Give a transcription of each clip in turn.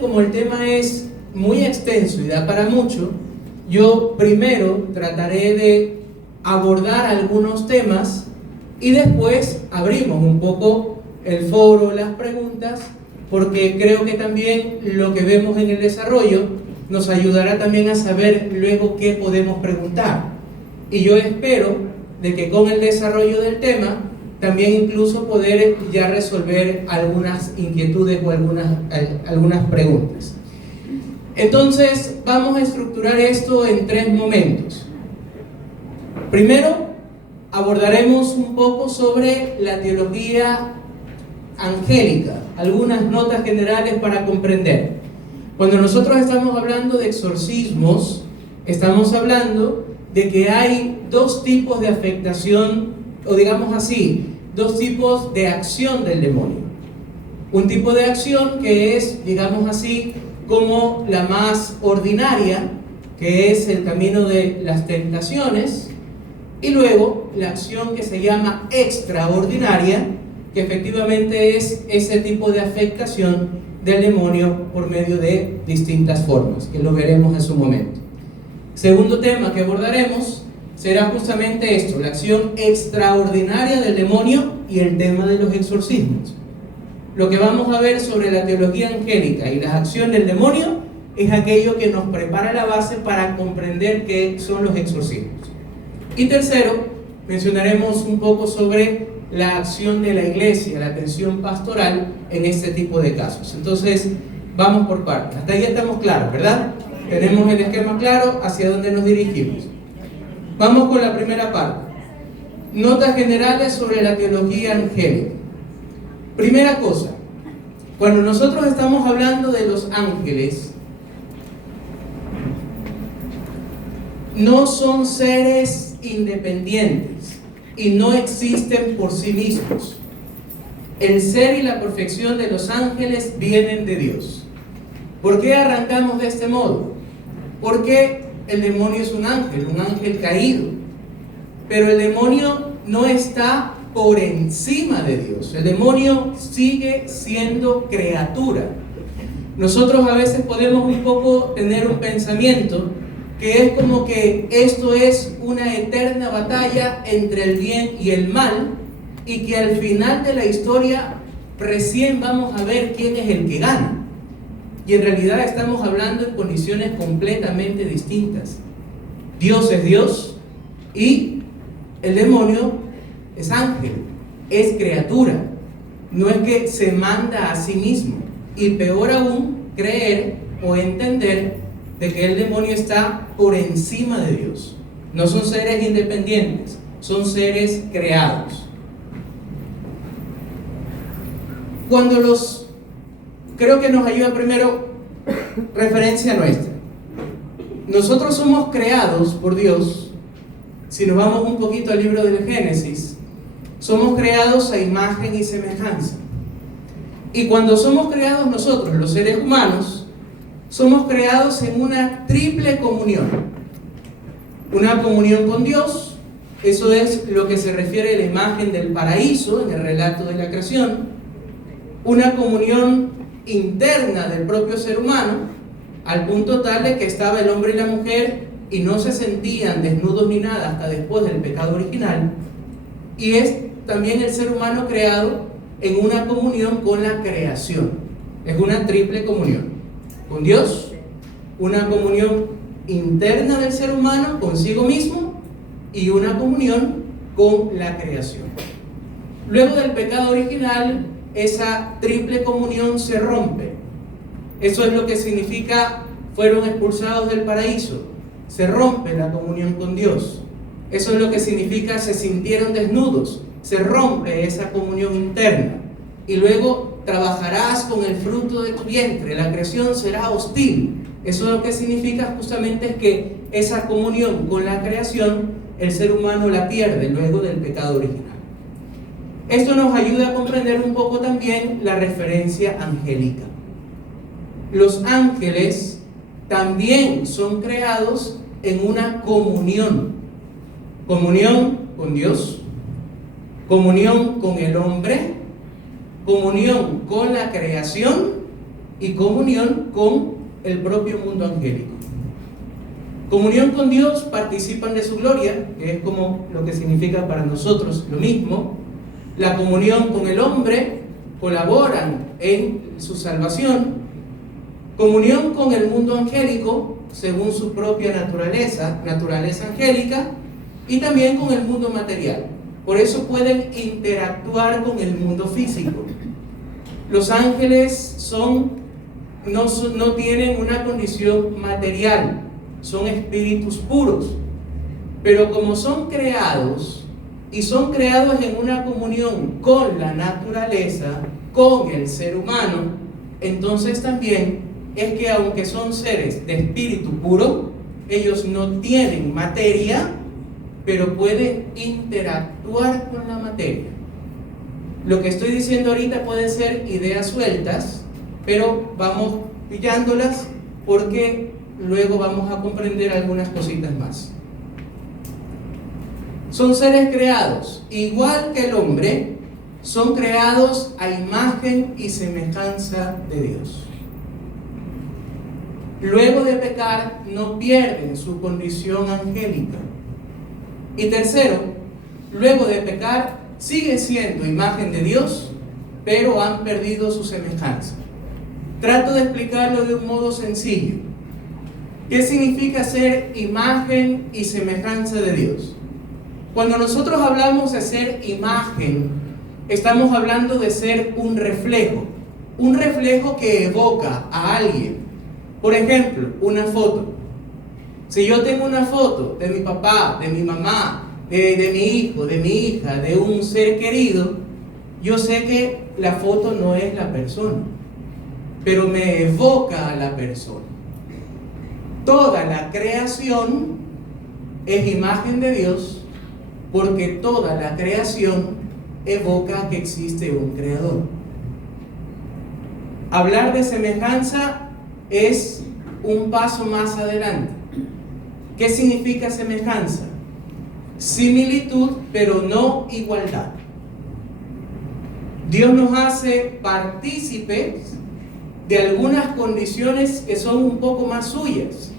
Como el tema es muy extenso y da para mucho, yo primero trataré de abordar algunos temas y después abrimos un poco el foro, las preguntas, porque creo que también lo que vemos en el desarrollo nos ayudará también a saber luego qué podemos preguntar. Y yo espero de que con el desarrollo del tema también incluso poder ya resolver algunas inquietudes o algunas preguntas. Entonces vamos a estructurar esto en tres momentos. Primero abordaremos un poco sobre la teología angélica, algunas notas generales para comprender. Cuando nosotros estamos hablando de exorcismos, estamos hablando de que hay dos tipos de afectación, o digamos así, dos tipos de acción del demonio. Un tipo de acción que es, digamos así, como la más ordinaria, que es el camino de las tentaciones, y luego la acción que se llama extraordinaria, que efectivamente es ese tipo de afectación del demonio por medio de distintas formas, que lo veremos en su momento. Segundo tema que abordaremos será justamente esto, la acción extraordinaria del demonio y el tema de los exorcismos. Lo que vamos a ver sobre la teología angélica y la acción del demonio es aquello que nos prepara la base para comprender qué son los exorcismos. Y tercero, mencionaremos un poco sobre la acción de la iglesia, la atención pastoral en este tipo de casos. Entonces, vamos por partes. Hasta ahí estamos claros, ¿verdad? Tenemos el esquema claro hacia dónde nos dirigimos. Vamos con la primera parte. Notas generales sobre la teología angélica. Primera cosa, cuando nosotros estamos hablando de los ángeles, no son seres independientes y no existen por sí mismos. El ser y la perfección de los ángeles vienen de Dios. ¿Por qué arrancamos de este modo? Porque el demonio es un ángel caído, pero el demonio no está por encima de Dios. El demonio sigue siendo criatura. Nosotros a veces podemos un poco tener un pensamiento que es como que esto es una eterna batalla entre el bien y el mal, y que al final de la historia recién vamos a ver quién es el que gana. Y en realidad estamos hablando en condiciones completamente distintas. Dios es Dios y el demonio es ángel, es criatura. No es que se manda a sí mismo. Y peor aún, creer o entender de que el demonio está por encima de Dios. No son seres independientes, son seres creados. Creo que nos ayuda primero referencia nuestra. Nosotros somos creados por Dios. Si nos vamos un poquito al libro del Génesis, somos creados a imagen y semejanza. Y cuando somos creados nosotros, los seres humanos, somos creados en una triple comunión. Una comunión con Dios, eso es lo que se refiere a la imagen del paraíso en el relato de la creación. Una comunión interna del propio ser humano, al punto tal de que estaba el hombre y la mujer y no se sentían desnudos ni nada hasta después del pecado original. Y es también el ser humano creado en una comunión con la creación. Es una triple comunión. Con Dios, una comunión interna del ser humano consigo mismo y una comunión con la creación. Luego del pecado original, esa triple comunión se rompe. Eso es lo que significa fueron expulsados del paraíso. Se rompe la comunión con Dios. Eso es lo que significa se sintieron desnudos. Se rompe esa comunión interna. Y luego trabajarás con el fruto de tu vientre. La creación será hostil. Eso lo que significa justamente es que esa comunión con la creación, el ser humano la pierde luego del pecado original. Esto nos ayuda a comprender un poco también la referencia angélica. Los ángeles también son creados en una comunión. Comunión con Dios, comunión con el hombre, comunión con la creación y comunión con el propio mundo angélico. Comunión con Dios, participan de su gloria, que es como lo que significa para nosotros lo mismo. La comunión con el hombre, colaboran en su salvación. Comunión con el mundo angélico, según su propia naturaleza angélica, y también con el mundo material. Por eso pueden interactuar con el mundo físico. Los ángeles no tienen una condición material, son espíritus puros, pero como son creados, y son creados en una comunión con la naturaleza, con el ser humano, entonces también es que aunque son seres de espíritu puro, ellos no tienen materia, pero pueden interactuar con la materia. Lo que estoy diciendo ahorita pueden ser ideas sueltas, pero vamos pillándolas porque luego vamos a comprender algunas cositas más. Son seres creados, igual que el hombre, son creados a imagen y semejanza de Dios. Luego de pecar, no pierden su condición angélica. Y tercero, luego de pecar, siguen siendo imagen de Dios, pero han perdido su semejanza. Trato de explicarlo de un modo sencillo. ¿Qué significa ser imagen y semejanza de Dios? Cuando nosotros hablamos de ser imagen, estamos hablando de ser un reflejo que evoca a alguien. Por ejemplo, una foto. Si yo tengo una foto de mi papá, de mi mamá, de mi hijo, de mi hija, de un ser querido, yo sé que la foto no es la persona, pero me evoca a la persona. Toda la creación es imagen de Dios, porque toda la creación evoca que existe un creador. Hablar de semejanza es un paso más adelante. ¿Qué significa semejanza? Similitud, pero no igualdad. Dios nos hace partícipes de algunas condiciones que son un poco más suyas,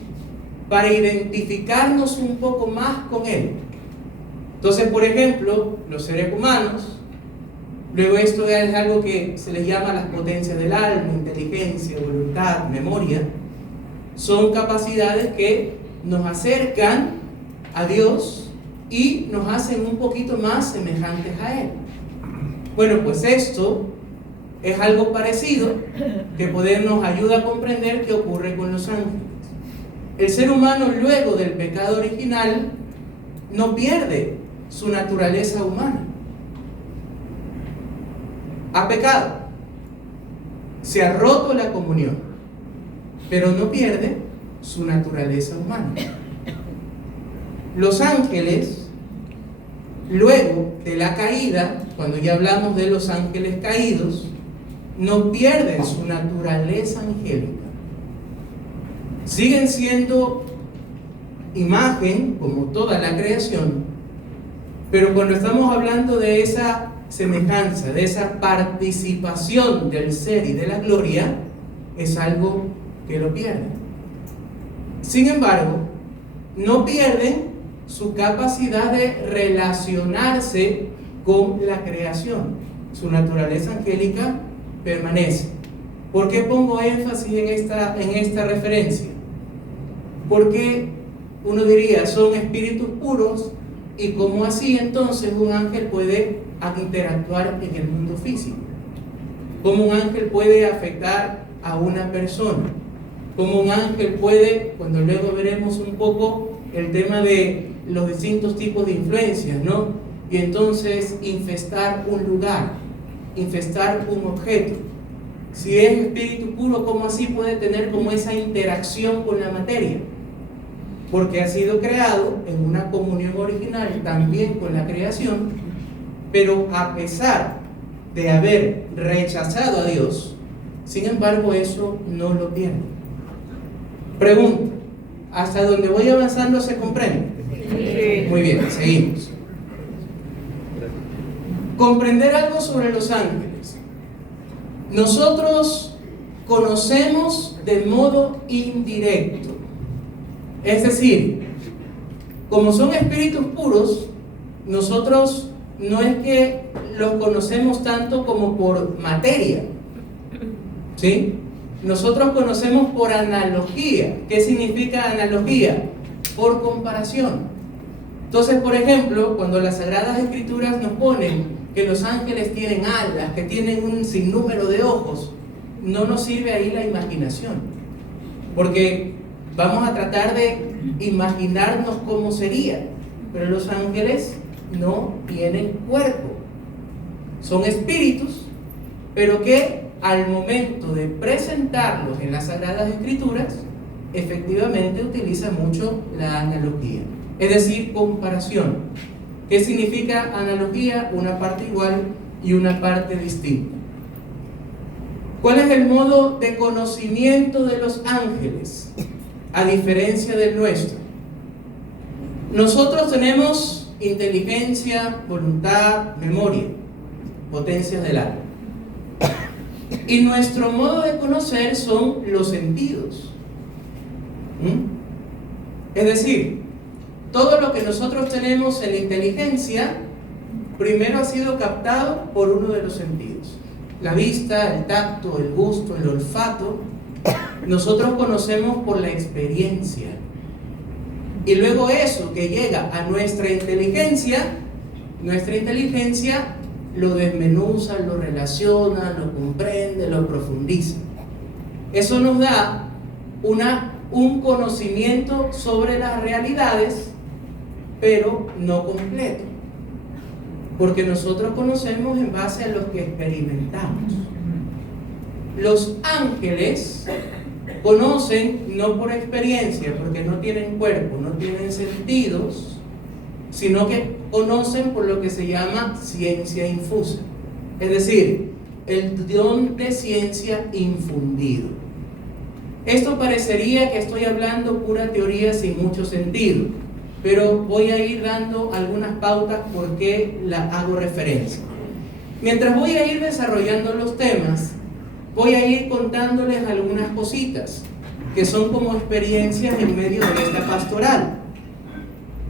para identificarnos un poco más con Él. Entonces, por ejemplo, los seres humanos, luego esto es algo que se les llama las potencias del alma, inteligencia, voluntad, memoria, son capacidades que nos acercan a Dios y nos hacen un poquito más semejantes a Él. Bueno, pues esto es algo parecido que nos ayuda a comprender qué ocurre con los ángeles. El ser humano, luego del pecado original, no pierde su naturaleza humana. Ha pecado, se ha roto la comunión, pero no pierde su naturaleza humana. Los ángeles, luego de la caída, cuando ya hablamos de los ángeles caídos, no pierden su naturaleza angélica. Siguen siendo imagen, como toda la creación, pero cuando estamos hablando de esa semejanza, de esa participación del ser y de la gloria, es algo que lo pierden. Sin embargo, no pierden su capacidad de relacionarse con la creación. Su naturaleza angélica permanece. ¿Por qué pongo énfasis en esta referencia? Porque uno diría, son espíritus puros, y cómo así entonces un ángel puede interactuar en el mundo físico. ¿Cómo un ángel puede afectar a una persona? ¿Cómo un ángel puede, cuando luego veremos un poco el tema de los distintos tipos de influencias, ¿no? Y entonces infestar un lugar, infestar un objeto. Si es espíritu puro, ¿cómo así puede tener como esa interacción con la materia? Porque ha sido creado en una comunión original también con la creación, pero a pesar de haber rechazado a Dios, sin embargo eso no lo pierde. Pregunta, ¿hasta donde voy avanzando se comprende? Sí. Muy bien, seguimos. Comprender algo sobre los ángeles. Nosotros conocemos de modo indirecto. Es decir, como son espíritus puros, nosotros no es que los conocemos tanto como por materia, ¿sí? Nosotros conocemos por analogía. ¿Qué significa analogía? Por comparación. Entonces, por ejemplo, cuando las Sagradas Escrituras nos ponen que los ángeles tienen alas, que tienen un sinnúmero de ojos, no nos sirve ahí la imaginación, porque vamos a tratar de imaginarnos cómo sería, pero los ángeles no tienen cuerpo, son espíritus, pero que al momento de presentarlos en las Sagradas Escrituras, efectivamente utiliza mucho la analogía, es decir, comparación. ¿Qué significa analogía? Una parte igual y una parte distinta. ¿Cuál es el modo de conocimiento de los ángeles, a diferencia del nuestro? Nosotros tenemos inteligencia, voluntad, memoria, potencias del alma. Y nuestro modo de conocer son los sentidos. Es decir, todo lo que nosotros tenemos en la inteligencia, primero ha sido captado por uno de los sentidos. La vista, el tacto, el gusto, el olfato, nosotros conocemos por la experiencia. Y luego eso que llega a nuestra inteligencia lo desmenuza, lo relaciona, lo comprende, lo profundiza. Eso nos da un conocimiento sobre las realidades, pero no completo, porque nosotros conocemos en base a lo que experimentamos. Los ángeles conocen no por experiencia, porque no tienen cuerpo, no tienen sentidos, sino que conocen por lo que se llama ciencia infusa, es decir, el don de ciencia infundido. Esto parecería que estoy hablando pura teoría sin mucho sentido, pero voy a ir dando algunas pautas por qué la hago referencia. Mientras voy a ir desarrollando los temas, voy a ir contándoles algunas cositas que son como experiencias en medio de esta pastoral.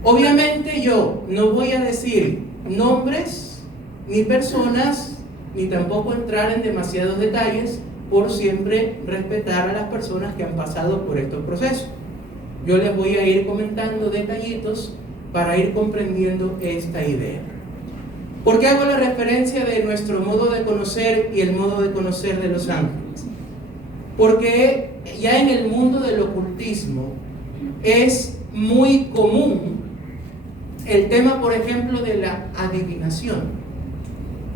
Obviamente yo no voy a decir nombres, ni personas, ni tampoco entrar en demasiados detalles, por siempre respetar a las personas que han pasado por estos procesos. Yo les voy a ir comentando detallitos para ir comprendiendo esta idea. ¿Por qué hago la referencia de nuestro modo de conocer y el modo de conocer de los ángeles? Porque ya en el mundo del ocultismo es muy común el tema, por ejemplo, de la adivinación.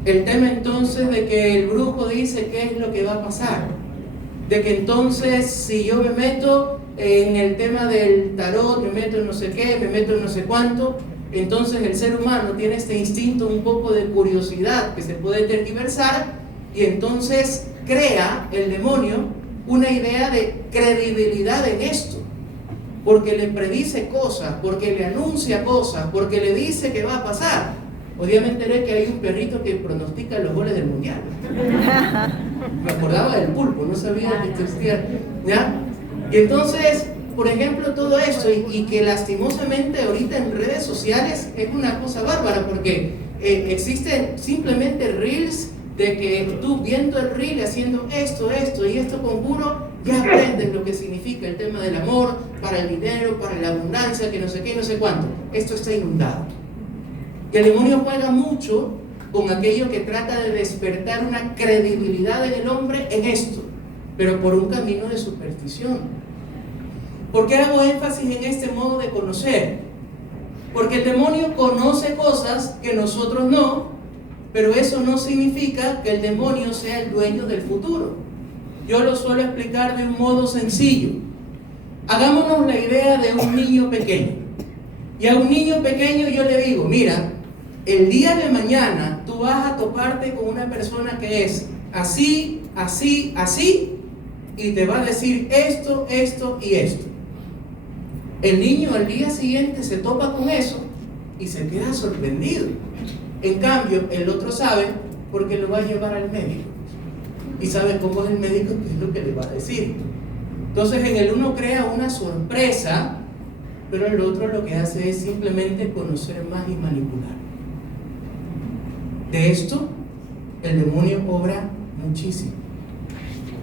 El tema entonces de que el brujo dice qué es lo que va a pasar. De que entonces si yo me meto en el tema del tarot, me meto en no sé qué, me meto en no sé cuánto, entonces el ser humano tiene este instinto un poco de curiosidad que se puede tergiversar y entonces crea el demonio una idea de credibilidad en esto, porque le predice cosas, porque le anuncia cosas, porque le dice que va a pasar. Hoy día me enteré que hay un perrito que pronostica los goles del mundial. Me acordaba del pulpo, no sabía que existía, ¿ya? Y entonces, por ejemplo, todo esto, y que lastimosamente ahorita en redes sociales es una cosa bárbara, porque existen simplemente reels de que tú viendo el reel haciendo esto y esto conjuro, ya aprendes lo que significa el tema del amor, para el dinero, para la abundancia, que no sé qué, no sé cuánto. Esto está inundado. Y el demonio juega mucho con aquello que trata de despertar una credibilidad en el hombre en esto, pero por un camino de superstición. ¿Por qué hago énfasis en este modo de conocer? Porque el demonio conoce cosas que nosotros no, pero eso no significa que el demonio sea el dueño del futuro. Yo lo suelo explicar de un modo sencillo. Hagámonos la idea de un niño pequeño. Y a un niño pequeño yo le digo, mira, el día de mañana tú vas a toparte con una persona que es así, así, así, y te va a decir esto, esto y esto. El niño al día siguiente se topa con eso y se queda sorprendido. En cambio, el otro sabe porque lo va a llevar al médico. y sabe cómo es el médico, qué es lo que le va a decir. Entonces en el uno crea una sorpresa, pero el otro lo que hace es simplemente conocer más y manipular. De esto el demonio obra muchísimo,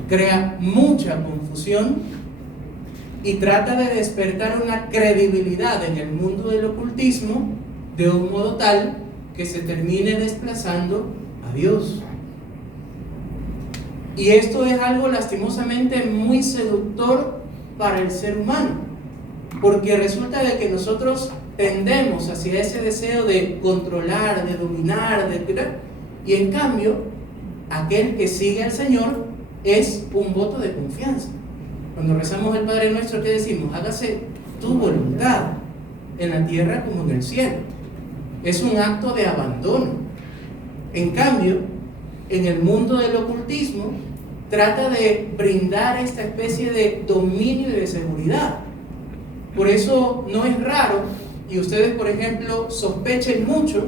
crea mucha confusión y trata de despertar una credibilidad en el mundo del ocultismo de un modo tal que se termine desplazando a Dios. Y esto es algo lastimosamente muy seductor para el ser humano, porque resulta de que nosotros tendemos hacia ese deseo de controlar, de dominar, y en cambio aquel que sigue al Señor es un voto de confianza. Cuando rezamos el Padre Nuestro, ¿qué decimos? Hágase tu voluntad en la tierra como en el cielo. Es un acto de abandono. En cambio, en el mundo del ocultismo trata de brindar esta especie de dominio y de seguridad. Por eso no es raro, y ustedes por ejemplo sospechen mucho,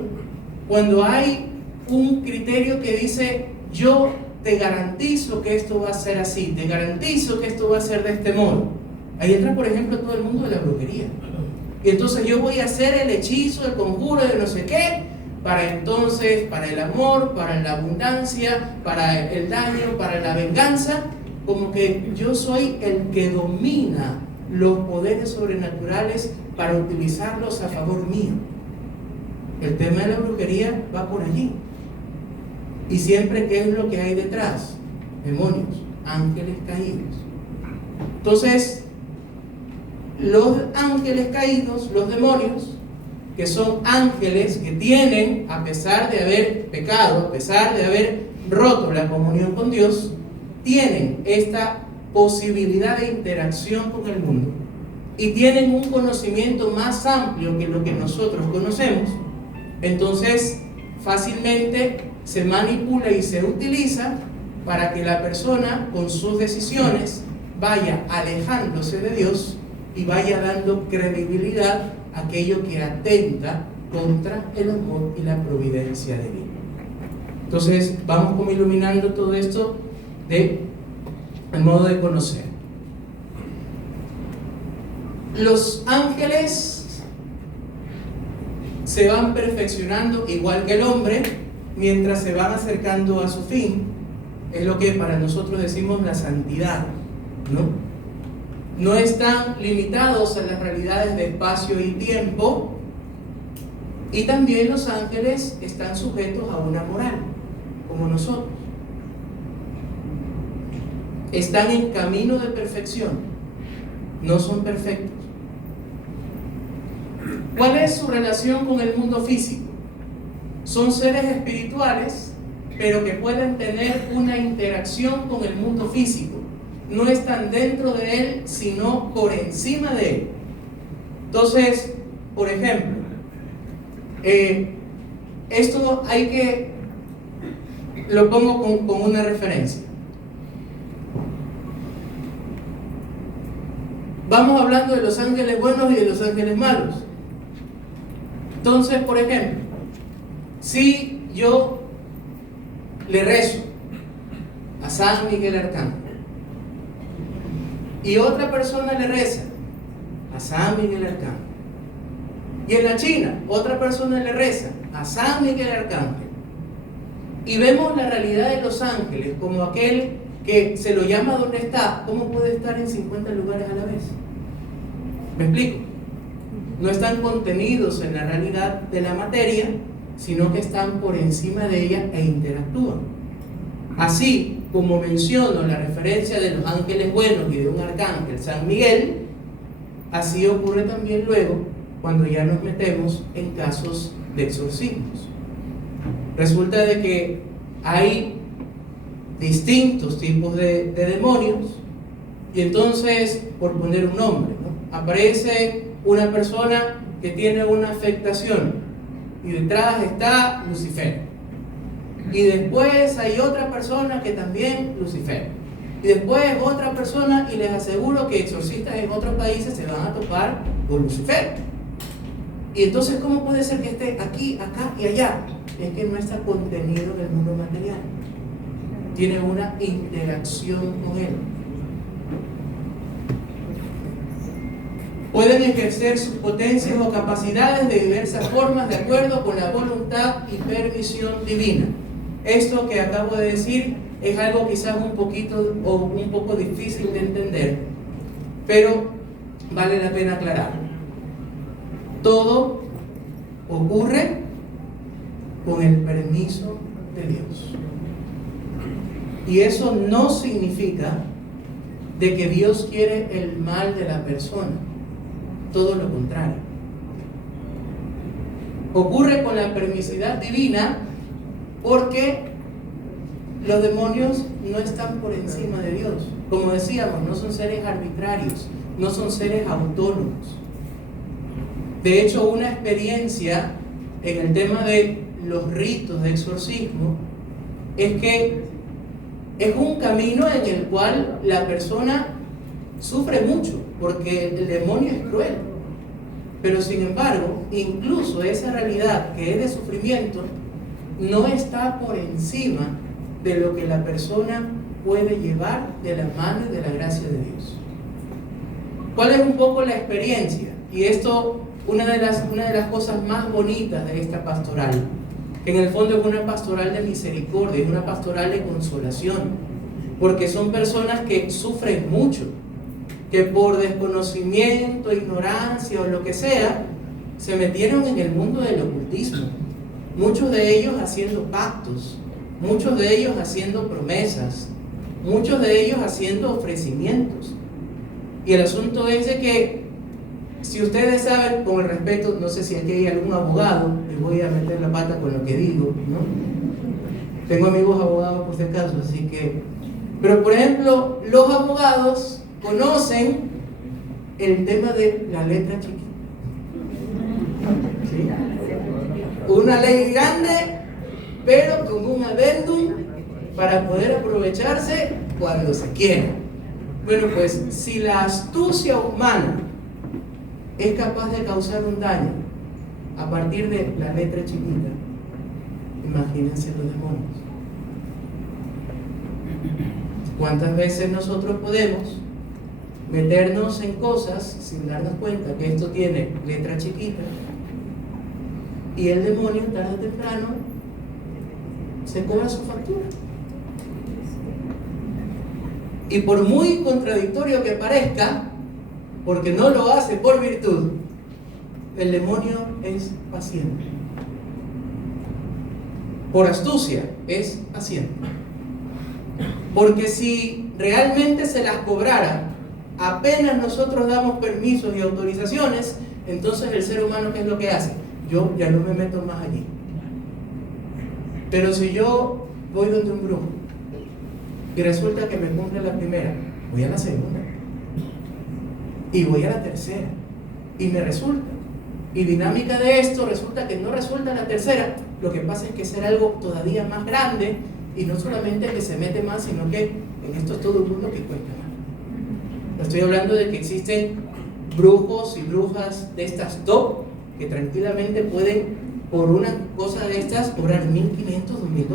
cuando hay un criterio que dice: yo te garantizo que esto va a ser así, te garantizo que esto va a ser de este modo. Ahí entra por ejemplo todo el mundo de la brujería. Y entonces yo voy a hacer el hechizo, el conjuro de no sé qué, para entonces, para el amor, para la abundancia, para el daño, para la venganza, como que yo soy el que domina los poderes sobrenaturales para utilizarlos a favor mío. El tema de la brujería va por allí. Y siempre, ¿qué es lo que hay detrás? Demonios, ángeles caídos. Entonces, los ángeles caídos, los demonios, que son ángeles que tienen, a pesar de haber pecado, a pesar de haber roto la comunión con Dios, tienen esta posibilidad de interacción con el mundo y tienen un conocimiento más amplio que lo que nosotros conocemos. Entonces fácilmente se manipula y se utiliza para que la persona con sus decisiones vaya alejándose de Dios y vaya dando credibilidad a aquello que atenta contra el amor y la providencia divina. Entonces vamos como iluminando todo esto de el modo de conocer. Los ángeles se van perfeccionando igual que el hombre mientras se van acercando a su fin. Es lo que para nosotros decimos la santidad, ¿no? No están limitados a las realidades de espacio y tiempo, y también los ángeles están sujetos a una moral, como nosotros. Están en camino de perfección, no son perfectos. ¿Cuál es su relación con el mundo físico? Son seres espirituales, pero que pueden tener una interacción con el mundo físico. No están dentro de él, sino por encima de él. Entonces, por ejemplo, esto hay que, lo pongo con una referencia. Vamos hablando de los ángeles buenos y de los ángeles malos. Entonces, por ejemplo, si yo le rezo a San Miguel Arcángel y otra persona le reza a San Miguel Arcángel, y en la China otra persona le reza a San Miguel Arcángel, y vemos la realidad de los ángeles como aquel que se lo llama donde está, ¿cómo puede estar en 50 lugares a la vez? ¿Me explico? No están contenidos en la realidad de la materia, sino que están por encima de ella e interactúan. Así como menciono la referencia de los ángeles buenos y de un arcángel, San Miguel, así ocurre también luego cuando ya nos metemos en casos de exorcismos. Resulta de que hay distintos tipos de demonios, y entonces, por poner un nombre, ¿no? Aparece una persona que tiene una afectación y detrás está Lucifer, y después hay otra persona que también Lucifer, y después otra persona, y les aseguro que exorcistas en otros países se van a topar con Lucifer. Y entonces, ¿cómo puede ser que esté aquí, acá y allá? Es que no está contenido en el mundo material. tiene una interacción con Él. Pueden ejercer sus potencias o capacidades de diversas formas de acuerdo con la voluntad y permisión divina. Esto que acabo de decir es algo quizás un poco difícil de entender, pero vale la pena aclarar. Todo ocurre con el permiso de Dios. Y eso no significa de que Dios quiere el mal de la persona. Todo lo contrario. Ocurre con la permisividad divina porque los demonios no están por encima de Dios. Como decíamos, no son seres arbitrarios, no son seres autónomos. De hecho, una experiencia en el tema de los ritos de exorcismo es que es un camino en el cual la persona sufre mucho, porque el demonio es cruel. Pero sin embargo, incluso esa realidad que es de sufrimiento no está por encima de lo que la persona puede llevar de la mano y de la gracia de Dios. ¿Cuál es un poco la experiencia? Y esto, una de las cosas más bonitas de esta pastoral, que en el fondo es una pastoral de misericordia, es una pastoral de consolación, porque son personas que sufren mucho, que por desconocimiento, ignorancia o lo que sea, se metieron en el mundo del ocultismo. Muchos de ellos haciendo pactos, muchos de ellos haciendo promesas, muchos de ellos haciendo ofrecimientos. Y el asunto es de que, si ustedes saben, con el respeto, no sé si aquí hay algún abogado, les voy a meter la pata con lo que digo, ¿no? Tengo amigos abogados por si acaso, así que... Pero por ejemplo, los abogados conocen el tema de la letra chiquita. ¿Sí? Una ley grande, pero con un adendum para poder aprovecharse cuando se quiera. Bueno, pues si la astucia humana es capaz de causar un daño a partir de la letra chiquita, imagínense los demonios. ¿Cuántas veces nosotros podemos meternos en cosas sin darnos cuenta que esto tiene letra chiquita y el demonio tarde o temprano se cobra su factura? Y por muy contradictorio que parezca, porque no lo hace por virtud, el demonio es paciente. Por astucia es paciente. Porque si realmente se las cobrara, apenas nosotros damos permisos y autorizaciones, entonces el ser humano, ¿qué es lo que hace? Yo ya no me meto más allí. Pero si yo voy donde un brujo y resulta que me cumple la primera, voy a la segunda y voy a la tercera y me resulta, y dinámica de esto resulta que no resulta la tercera, lo que pasa es que será algo todavía más grande, y no solamente que se mete más, sino que en esto es todo el mundo que cuesta más. Estoy hablando de que existen brujos y brujas de estas top que tranquilamente pueden, por una cosa de estas, cobrar $1,500, $2,000.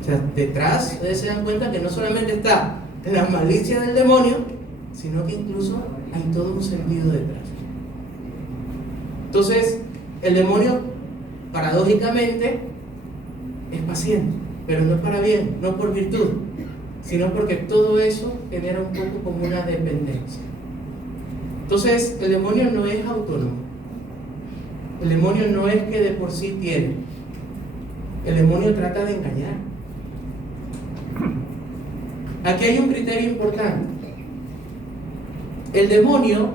O sea, detrás ustedes se dan cuenta que no solamente está la malicia del demonio, sino que incluso hay todo un sentido detrás. Entonces, el demonio, paradójicamente, es paciente, pero no es para bien, no por virtud, sino porque todo eso genera un poco como una dependencia. Entonces, el demonio no es autónomo. El demonio no es que de por sí tiene. El demonio trata de engañar. Aquí hay un criterio importante. El demonio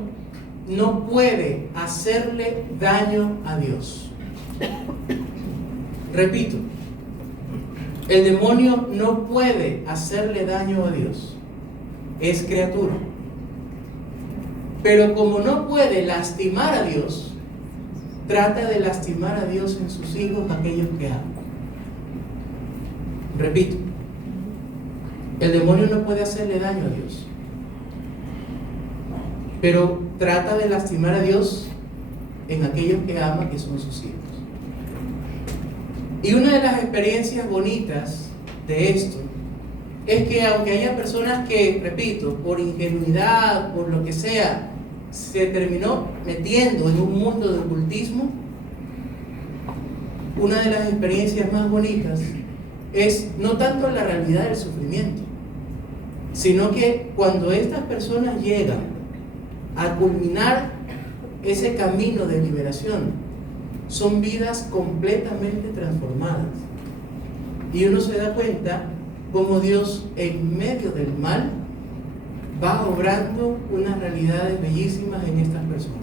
no puede hacerle daño a Dios. Repito, el demonio no puede hacerle daño a Dios. Es criatura. Pero como no puede lastimar a Dios, trata de lastimar a Dios en sus hijos, aquellos que aman. Repito, el demonio no puede hacerle daño a Dios, pero trata de lastimar a Dios en aquellos que ama, que son sus hijos. Y una de las experiencias bonitas de esto es que aunque haya personas que, repito, por ingenuidad, por lo que sea, se terminó metiendo en un mundo de ocultismo, una de las experiencias más bonitas es no tanto la realidad del sufrimiento, sino que cuando estas personas llegan a culminar ese camino de liberación, son vidas completamente transformadas. Y uno se da cuenta cómo Dios, en medio del mal, va obrando unas realidades bellísimas en estas personas.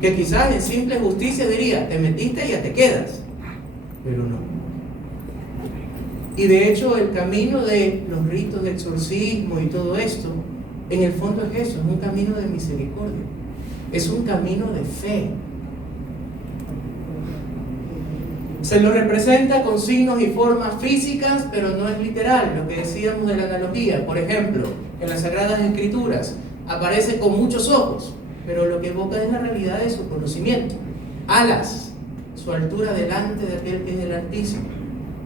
Que quizás en simple justicia diría, te metiste y ya te quedas. Pero no. Y de hecho el camino de los ritos de exorcismo y todo esto, en el fondo es eso, es un camino de misericordia. Es un camino de fe. Se lo representa con signos y formas físicas, pero no es literal, lo que decíamos de la analogía. Por ejemplo, en las Sagradas Escrituras aparece con muchos ojos, pero lo que evoca es la realidad de su conocimiento. Alas, su altura delante de aquel que es el Altísimo.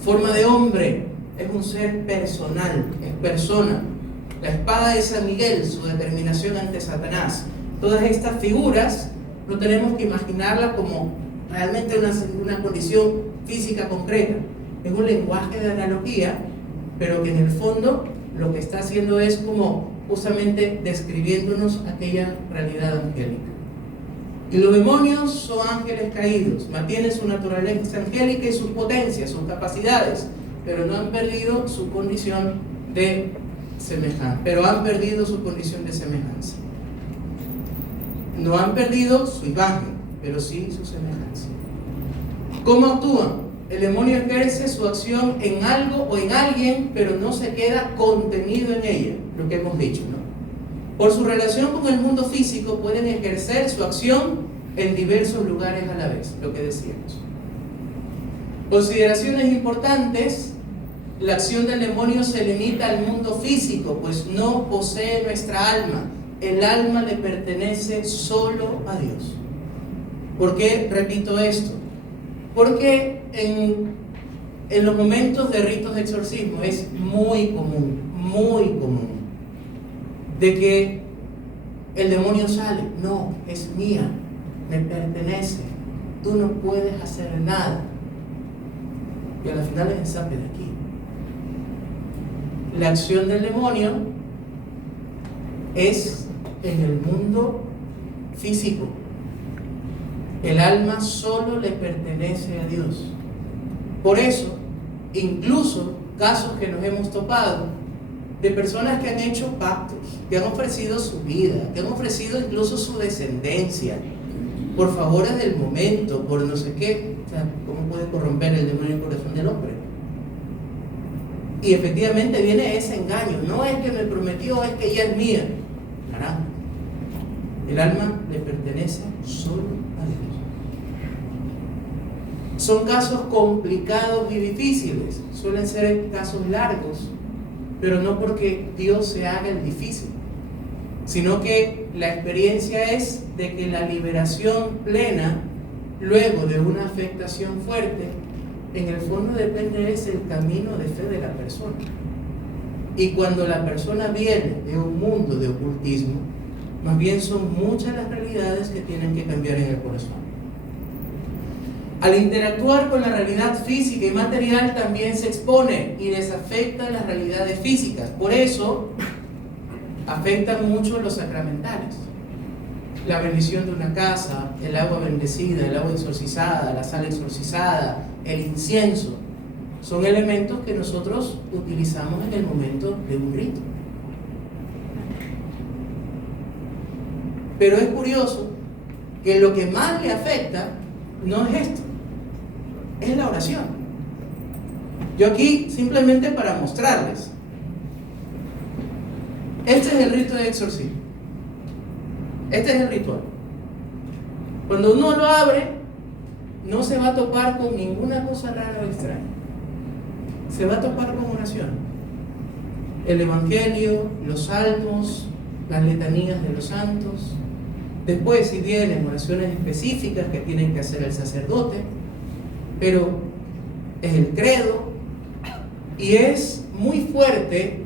Forma de hombre, es un ser personal, es persona. La espada de San Miguel, su determinación ante Satanás. Todas estas figuras no tenemos que imaginarlas como realmente una condición física concreta. Es un lenguaje de analogía, pero que en el fondo lo que está haciendo es como justamente describiéndonos aquella realidad angélica. Y los demonios son ángeles caídos, mantienen su naturaleza angélica y sus potencias, sus capacidades, pero no han perdido su condición de semejanza, No han perdido su imagen, pero sí su semejanza. ¿Cómo actúan? El demonio ejerce su acción en algo o en alguien, pero no se queda contenido en ella, lo que hemos dicho, ¿no? Por su relación con el mundo físico pueden ejercer su acción en diversos lugares a la vez, lo que decíamos. Consideraciones importantes: la acción del demonio se limita al mundo físico, pues no posee nuestra alma. El alma le pertenece solo a Dios. ¿Por qué repito esto? Porque en los momentos de ritos de exorcismo es muy común, de que el demonio sale. No, es mía, me pertenece, tú no puedes hacer nada. Y al final es ensape de aquí. La acción del demonio es en el mundo físico. El alma solo le pertenece a Dios. Por eso, incluso casos que nos hemos topado de personas que han hecho pactos, que han ofrecido su vida, que han ofrecido incluso su descendencia, por favores del momento, por no sé qué. O sea, ¿cómo puede corromper el demonio el corazón del hombre? Y efectivamente viene ese engaño. No es que me prometió, es que ella es mía. Caramba. El alma le pertenece solo a Dios. Son casos complicados y difíciles. Suelen ser casos largos, pero no porque Dios se haga el difícil, sino que la experiencia es de que la liberación plena, luego de una afectación fuerte, en el fondo depende es el camino de fe de la persona. Y cuando la persona viene de un mundo de ocultismo, más bien son muchas las realidades que tienen que cambiar en el corazón. Al interactuar con la realidad física y material también se expone y les afecta las realidades físicas. Por eso afectan mucho los sacramentales. La bendición de una casa, el agua bendecida, el agua exorcizada, la sal exorcizada, el incienso, son elementos que nosotros utilizamos en el momento de un rito. Pero es curioso que lo que más le afecta no es esto, es la oración. Yo aquí simplemente para mostrarles. Este es el rito de exorcismo. Este es el ritual. Cuando uno lo abre, no se va a topar con ninguna cosa rara o extraña. Se va a topar con oración. El Evangelio, los salmos, las letanías de los santos. Después si vienen oraciones específicas que tienen que hacer el sacerdote, pero es el credo Y es muy fuerte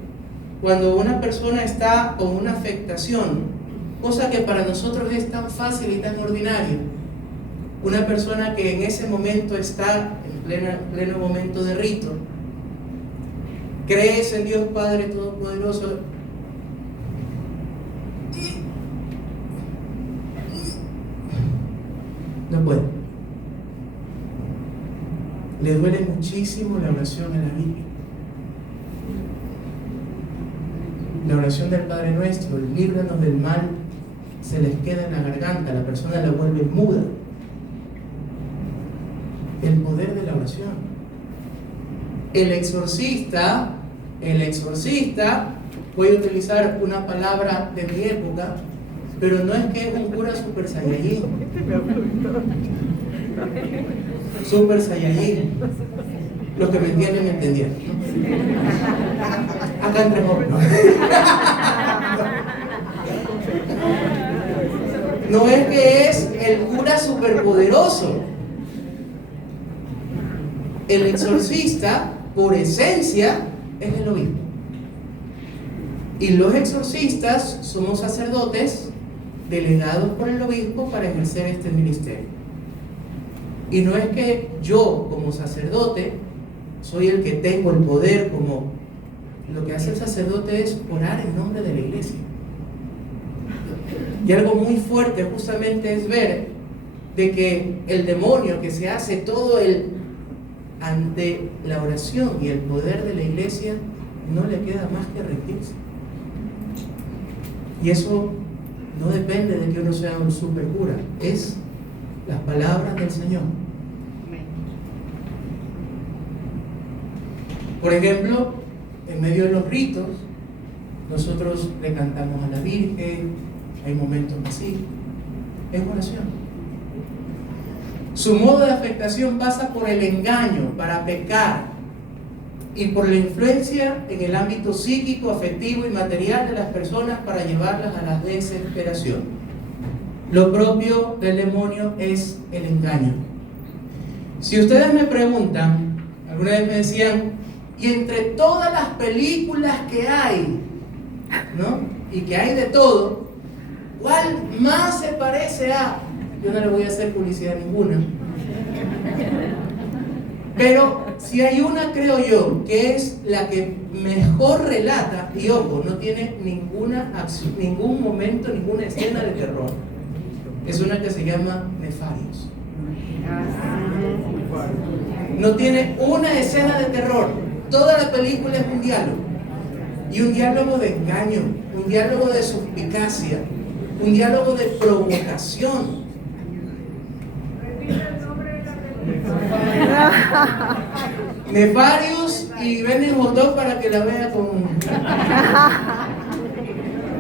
cuando una persona está con una afectación, cosa que para nosotros es tan fácil y tan ordinario. Una persona que en ese momento está en pleno momento de rito, crees en Dios Padre Todopoderoso, no puede. Le duele muchísimo la oración en la Biblia. La oración del Padre Nuestro, líbranos del mal, se les queda en la garganta, la persona la vuelve muda. El poder de la oración. El exorcista, voy a utilizar una palabra de mi época, pero no es que es un cura super saiyajin. Super saiyajin. Los que me entienden, me entendieron. Acá entre jóvenes. No es que es el cura superpoderoso. El exorcista, por esencia, es el obispo. Y los exorcistas somos sacerdotes delegados por el obispo para ejercer este ministerio. Y no es que yo, como sacerdote, soy el que tengo el poder, como lo que hace el sacerdote es orar en nombre de la iglesia. Y algo muy fuerte justamente es ver de que el demonio que se hace todo el ante la oración y el poder de la iglesia, no le queda más que rendirse. Y eso no depende de que uno sea un super cura, es las palabras del Señor. Por ejemplo, en medio de los ritos, nosotros le cantamos a la Virgen, hay momentos así, es oración. Su modo de afectación pasa por el engaño para pecar y por la influencia en el ámbito psíquico, afectivo y material de las personas para llevarlas a la desesperación. Lo propio del demonio es el engaño. Si ustedes me preguntan, alguna vez me decían, y entre todas las películas que hay, ¿no? Y que hay de todo, ¿cuál más se parece a? Yo no le voy a hacer publicidad ninguna. Pero si hay una, creo yo, que es la que mejor relata, y ojo, no tiene ninguna acción, ningún momento, ninguna escena de terror. Es una que se llama Nefarios. No tiene una escena de terror. Toda la película es un diálogo. Y un diálogo de engaño, un diálogo de suspicacia, un diálogo de provocación. Nefarios y Benny Jotó para que la vea con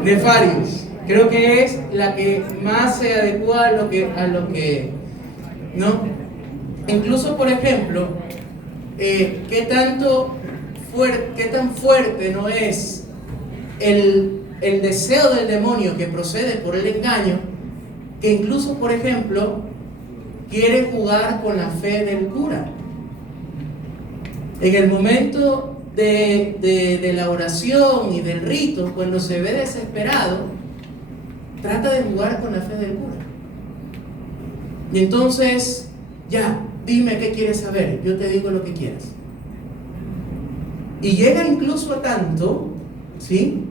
Nefarios. Creo que es la que más se adecua a lo que ¿no? Incluso, por ejemplo, ¿qué tan fuerte no es el deseo del demonio que procede por el engaño, que incluso, por ejemplo, quiere jugar con la fe del cura? En el momento de la oración y del rito, cuando se ve desesperado, trata de jugar con la fe del cura. Y entonces, ya, dime qué quieres saber, yo te digo lo que quieras. Y llega incluso a tanto, ¿sí?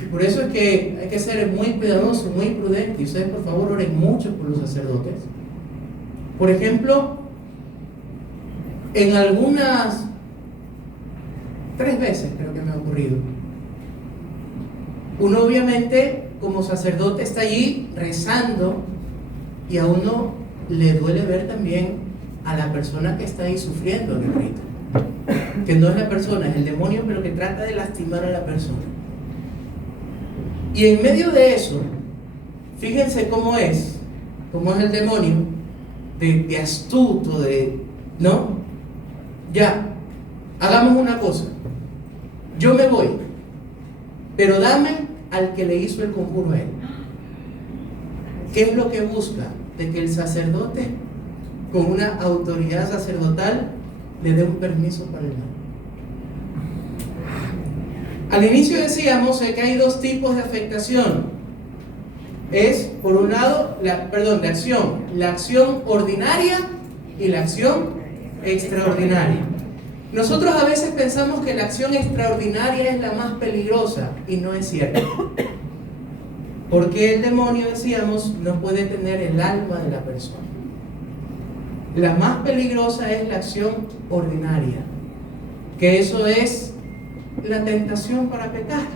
Y por eso es que hay que ser muy cuidadoso, muy prudente. Y ustedes, por favor, oren mucho por los sacerdotes. Por ejemplo, en algunas 3 veces creo que me ha ocurrido. Uno obviamente como sacerdote está allí rezando y a uno le duele ver también a la persona que está ahí sufriendo en el rito. Que no es la persona, es el demonio, pero que trata de lastimar a la persona. Y en medio de eso, fíjense cómo es el demonio de astuto, ¿no? Ya, hagamos una cosa. Yo me voy, pero dame al que le hizo el conjuro a él. ¿Qué es lo que busca? De que el sacerdote, con una autoridad sacerdotal, le dé un permiso para el mal. Al inicio decíamos que hay dos tipos de afectación. Es, por un lado, la acción ordinaria y la acción extraordinaria. Nosotros a veces pensamos que la acción extraordinaria es la más peligrosa y no es cierto. Porque el demonio, decíamos, no puede tener el alma de la persona. La más peligrosa es la acción ordinaria, que eso es la tentación para pecar.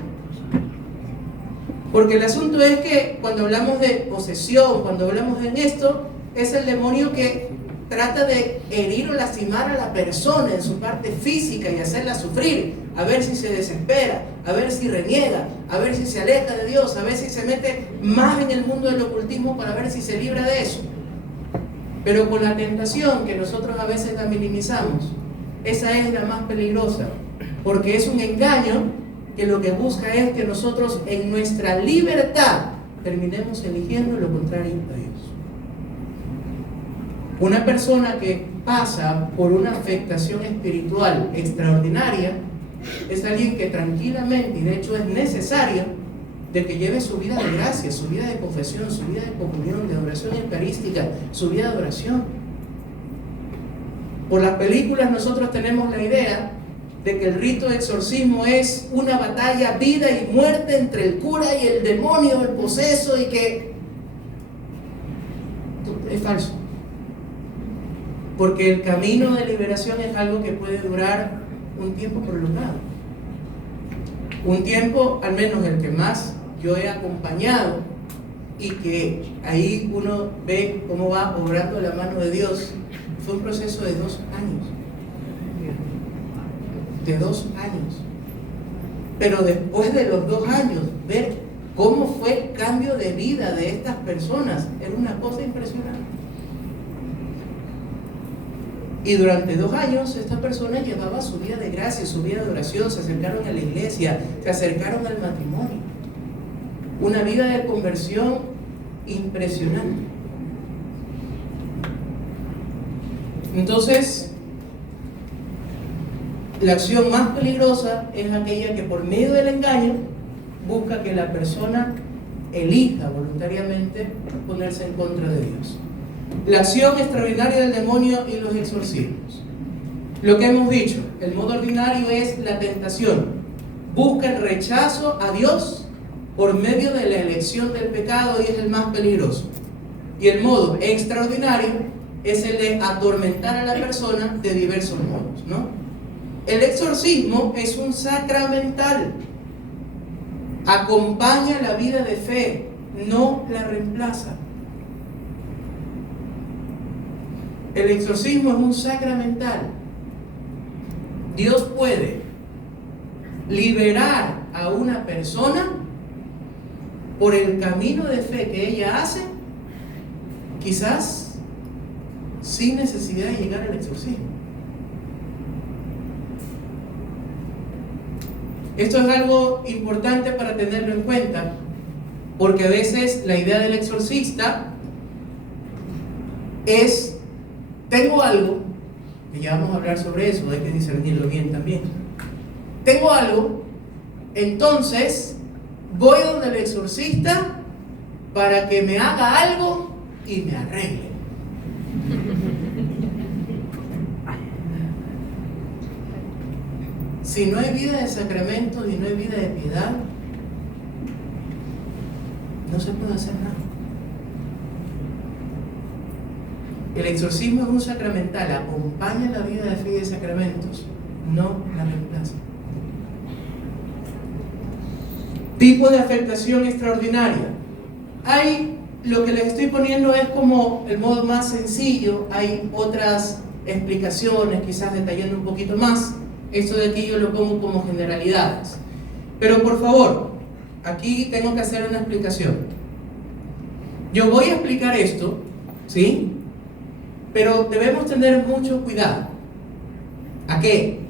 Porque el asunto es que cuando hablamos de posesión, cuando hablamos de esto, es el demonio que trata de herir o lastimar a la persona en su parte física y hacerla sufrir, a ver si se desespera, a ver si reniega, a ver si se aleja de Dios, a ver si se mete más en el mundo del ocultismo para ver si se libra de eso. Pero con la tentación, que nosotros a veces la minimizamos, esa es la más peligrosa, porque es un engaño que lo que busca es que nosotros en nuestra libertad terminemos eligiendo lo contrario a Dios. Una persona que pasa por una afectación espiritual extraordinaria es alguien que tranquilamente, y de hecho es necesario, de que lleve su vida de gracia, su vida de confesión, su vida de comunión, de adoración eucarística, su vida de oración. Por las películas nosotros tenemos la idea de que el rito de exorcismo es una batalla vida y muerte entre el cura y el demonio, el poseso, y que es falso. Porque el camino de liberación es algo que puede durar un tiempo prolongado. Un tiempo, al menos el que más yo he acompañado, y que ahí uno ve cómo va obrando la mano de Dios, fue un proceso de 2 años. De 2 años. Pero después de los 2 años, ver cómo fue el cambio de vida de estas personas era una cosa impresionante. Y durante 2 años esta persona llevaba su vida de gracia, su vida de oración, se acercaron a la iglesia, se acercaron al matrimonio. Una vida de conversión impresionante. Entonces, la acción más peligrosa es aquella que por medio del engaño busca que la persona elija voluntariamente ponerse en contra de Dios. La acción extraordinaria del demonio y los exorcismos. Lo que hemos dicho, el modo ordinario es la tentación. Busca el rechazo a Dios por medio de la elección del pecado y es el más peligroso. Y el modo extraordinario es el de atormentar a la persona de diversos modos, ¿no? El exorcismo es un sacramental. Acompaña la vida de fe, no la reemplaza. El exorcismo es un sacramental. Dios puede liberar a una persona por el camino de fe que ella hace, quizás sin necesidad de llegar al exorcismo. Esto es algo importante para tenerlo en cuenta, porque a veces la idea del exorcista es: tengo algo, y ya vamos a hablar sobre eso, hay que discernirlo bien también. Tengo algo, entonces voy donde el exorcista para que me haga algo y me arregle. Si no hay vida de sacramentos y no hay vida de piedad, no se puede hacer nada. El exorcismo es un sacramental, acompaña la vida de fe y de sacramentos, no la reemplaza. Tipo de afectación extraordinaria. Hay, lo que les estoy poniendo es como el modo más sencillo, hay otras explicaciones, quizás detallando un poquito más. Esto de aquí yo lo pongo como generalidades. Pero por favor, aquí tengo que hacer una explicación. Yo voy a explicar esto, ¿sí? Pero debemos tener mucho cuidado. ¿A qué?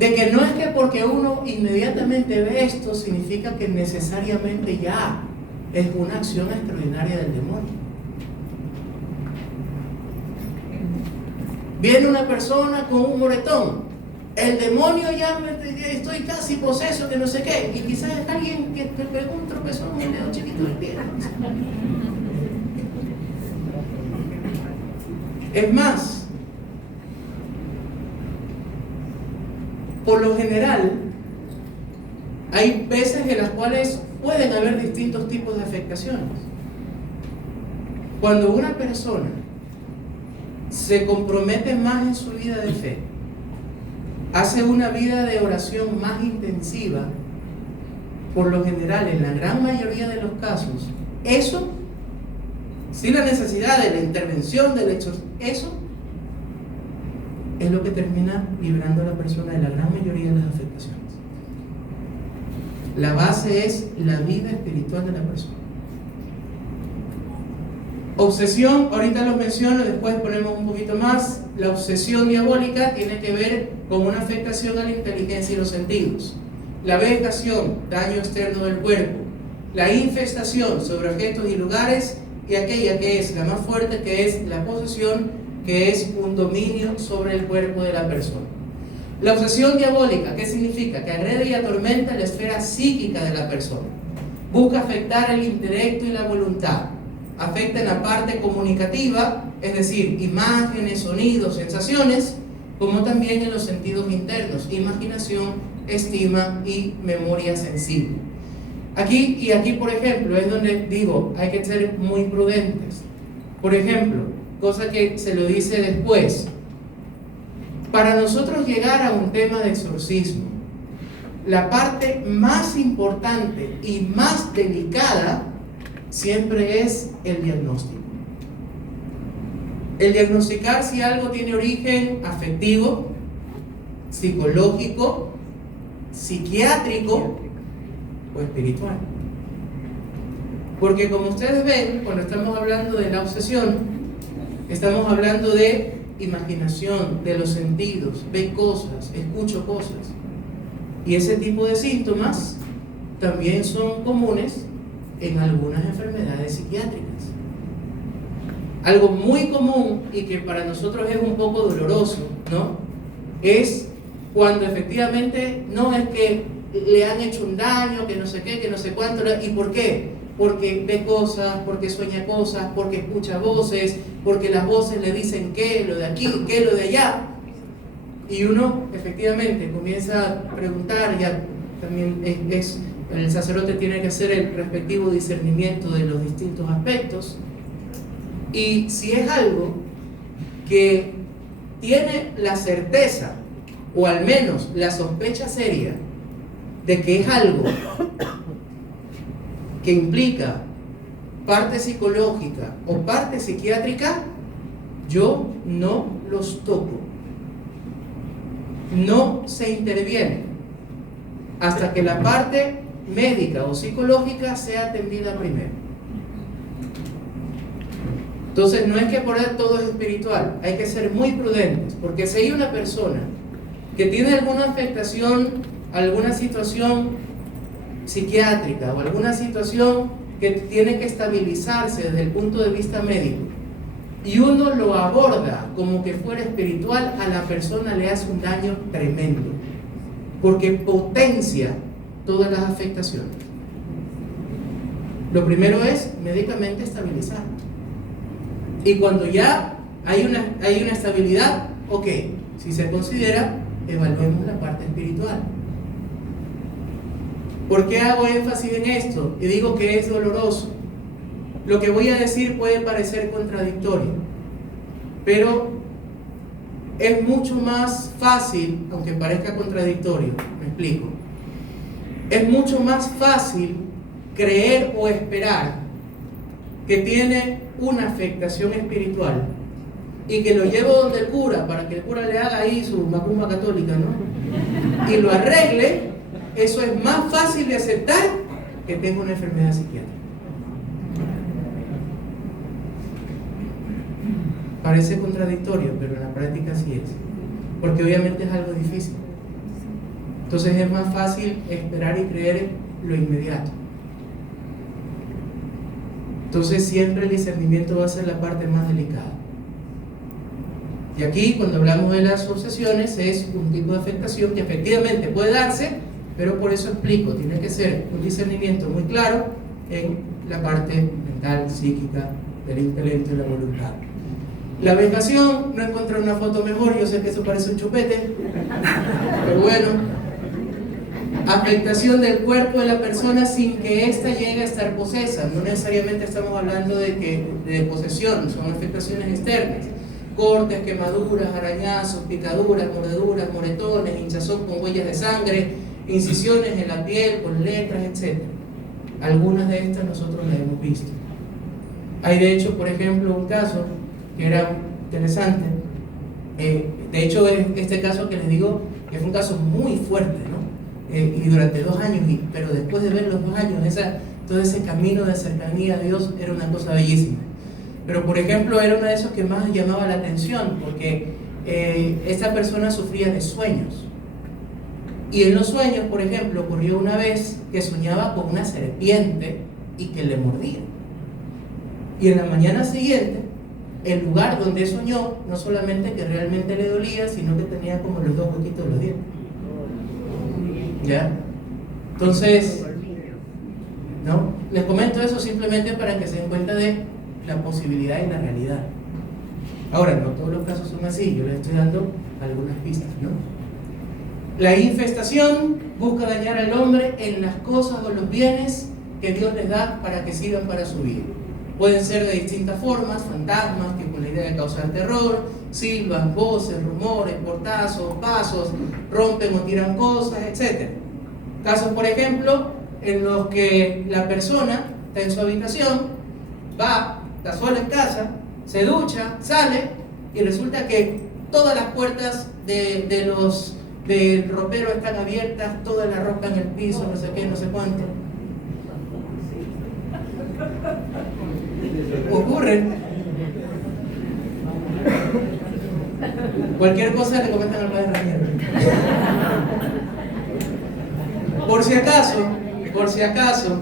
De que no es que porque uno inmediatamente ve esto significa que necesariamente ya es una acción extraordinaria del demonio. Viene una persona con un moretón el demonio ya estoy casi poseso, que no sé qué, y quizás es alguien que te pegó un tropezón en el dedo chiquito del pie. Es más, por lo general, hay veces en las cuales pueden haber distintos tipos de afectaciones. Cuando una persona se compromete más en su vida de fe, hace una vida de oración más intensiva, por lo general, en la gran mayoría de los casos, eso, sin la necesidad de la intervención del hecho, eso es lo que termina librando a la persona de la gran mayoría de las afectaciones. La base es la vida espiritual de la persona. Obsesión, ahorita lo menciono, después ponemos un poquito más. La obsesión diabólica tiene que ver con una afectación a la inteligencia y los sentidos. La vegetación, daño externo del cuerpo. La infestación sobre objetos y lugares, y aquella que es la más fuerte, que es la posesión, que es un dominio sobre el cuerpo de la persona. La obsesión diabólica, ¿qué significa? Que agrede y atormenta la esfera psíquica de la persona. Busca afectar el intelecto y la voluntad. Afecta en la parte comunicativa, es decir, imágenes, sonidos, sensaciones, como también en los sentidos internos, imaginación, estima y memoria sensible. Aquí, por ejemplo, es donde digo, hay que ser muy prudentes. Por ejemplo, cosa que se lo dice después, para nosotros llegar a un tema de exorcismo, la parte más importante y más delicada siempre es el diagnóstico. El diagnosticar si algo tiene origen afectivo, psicológico, psiquiátrico o espiritual. Porque como ustedes ven, cuando estamos hablando de la obsesión, estamos hablando de imaginación, de los sentidos, ve cosas, escucho cosas. Y ese tipo de síntomas también son comunes en algunas enfermedades psiquiátricas. Algo muy común y que para nosotros es un poco doloroso, ¿no? Es cuando efectivamente no es que le han hecho un daño, que no sé qué, que no sé cuánto. ¿Y por qué? Porque ve cosas, porque sueña cosas, porque escucha voces, porque las voces le dicen qué, lo de aquí, qué, lo de allá. Y uno efectivamente comienza a preguntar, ya también el sacerdote tiene que hacer el respectivo discernimiento de los distintos aspectos. Y si es algo que tiene la certeza, o al menos la sospecha seria, de que es algo que implica parte psicológica o parte psiquiátrica, yo no los toco. No se interviene hasta que la parte médica o psicológica sea atendida primero. Entonces no es que por ahí todo es espiritual, hay que ser muy prudentes, porque si hay una persona que tiene alguna afectación, alguna situación psiquiátrica o alguna situación que tiene que estabilizarse desde el punto de vista médico, y uno lo aborda como que fuera espiritual, a la persona le hace un daño tremendo, porque potencia todas las afectaciones. Lo primero es médicamente estabilizar. Y cuando ya hay una estabilidad, ok, si se considera, evaluemos la parte espiritual. ¿Por qué hago énfasis en esto? Y digo que es doloroso. Lo que voy a decir puede parecer contradictorio, pero es mucho más fácil, aunque parezca contradictorio, me explico. Es mucho más fácil creer o esperar que tiene una afectación espiritual y que lo llevo donde el cura para que el cura le haga ahí su macumba católica, ¿no? Y lo arregle. Eso es más fácil de aceptar que tenga una enfermedad psiquiátrica. Parece contradictorio, pero en la práctica sí es, porque obviamente es algo difícil. Entonces es más fácil esperar y creer lo inmediato. Entonces siempre el discernimiento va a ser la parte más delicada. Y aquí, cuando hablamos de las obsesiones, es un tipo de afectación que efectivamente puede darse, pero por eso explico, tiene que ser un discernimiento muy claro en la parte mental, psíquica, del intelecto y la voluntad. La vejación, no encontré una foto mejor, yo sé que eso parece un chupete, pero bueno, afectación del cuerpo de la persona sin que ésta llegue a estar posesa. No necesariamente estamos hablando de posesión, son afectaciones externas. Cortes, quemaduras, arañazos, picaduras, mordeduras, moretones, hinchazón con huellas de sangre, incisiones en la piel con letras, etc. Algunas de estas nosotros las hemos visto. Hay de hecho, por ejemplo, un caso que era interesante. De hecho, este caso que les digo que fue un caso muy fuerte, ¿no? Y durante 2 años, pero después de ver los 2 años, todo ese camino de cercanía a Dios era una cosa bellísima. Pero por ejemplo, era uno de esos que más llamaba la atención, porque esta persona sufría de sueños. Y en los sueños, por ejemplo, ocurrió una vez que soñaba con una serpiente y que le mordía. Y en la mañana siguiente, el lugar donde soñó, no solamente que realmente le dolía, sino que tenía como los 2 huequitos de los dientes. ¿Ya? Entonces, ¿no? Les comento eso simplemente para que se den cuenta de la posibilidad y la realidad. Ahora, no todos los casos son así, yo les estoy dando algunas pistas, ¿no? La infestación busca dañar al hombre en las cosas o los bienes que Dios les da para que sirvan para su vida. Pueden ser de distintas formas, fantasmas que con la idea de causar terror, silbas, voces, rumores, portazos, pasos, rompen o tiran cosas, etc. Casos, por ejemplo, en los que la persona está en su habitación, va, está sola en casa, se ducha, sale y resulta que todas las puertas del ropero están abiertas, toda la ropa en el piso, no sé qué, no sé cuánto. Ocurre. Cualquier cosa le comentan al padre Raniero. Por si acaso,